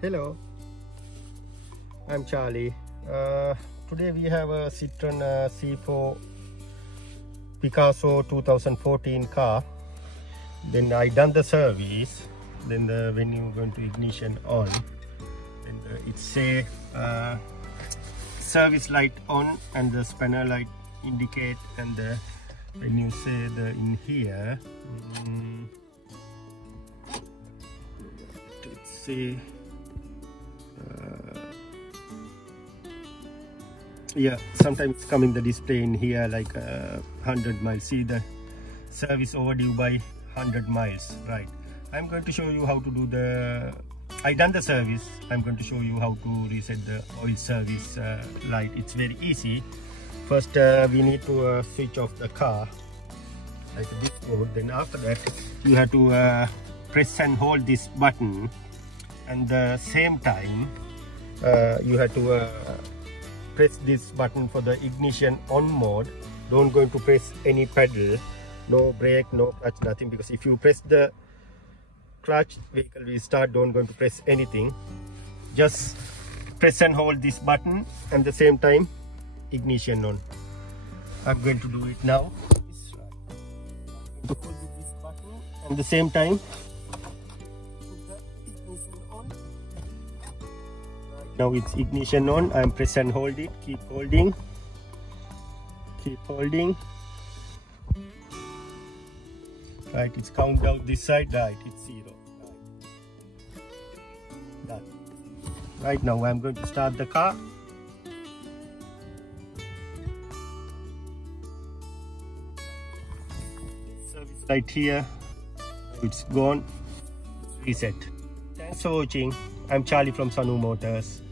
Hello, I'm Charlie. Today we have a Citroen C4 Picasso 2014 car. Then I done the service. Then when you go into ignition on, then it say service light on and the spanner light indicate, and when you say the in here, it say yeah, sometimes it's coming the display in here like 100 miles. See the service overdue by 100 miles, right? I'm going to show you how to do I done the service. I'm going to show you how to reset the oil service light. It's very easy. First we need to switch off the car like this mode. Then after that you have to press and hold this button, and the same time you have to press this button for the ignition on mode. Don't going to press any pedal, no brake, no clutch, nothing, because if you press the clutch, vehicle will start. Don't going to press anything, just press and hold this button, and the same time ignition on. I'm going to do it now. I'm going to hold this button and the same time put the ignition on. Now it's ignition on. I'm press and hold it. Keep holding. Keep holding. Right, it's count down this side. Right, it's 0. Right. Done. Right, now I'm going to start the car. Service light here. It's gone. Reset. Thanks for watching. I'm Charlie from Sanu Motors.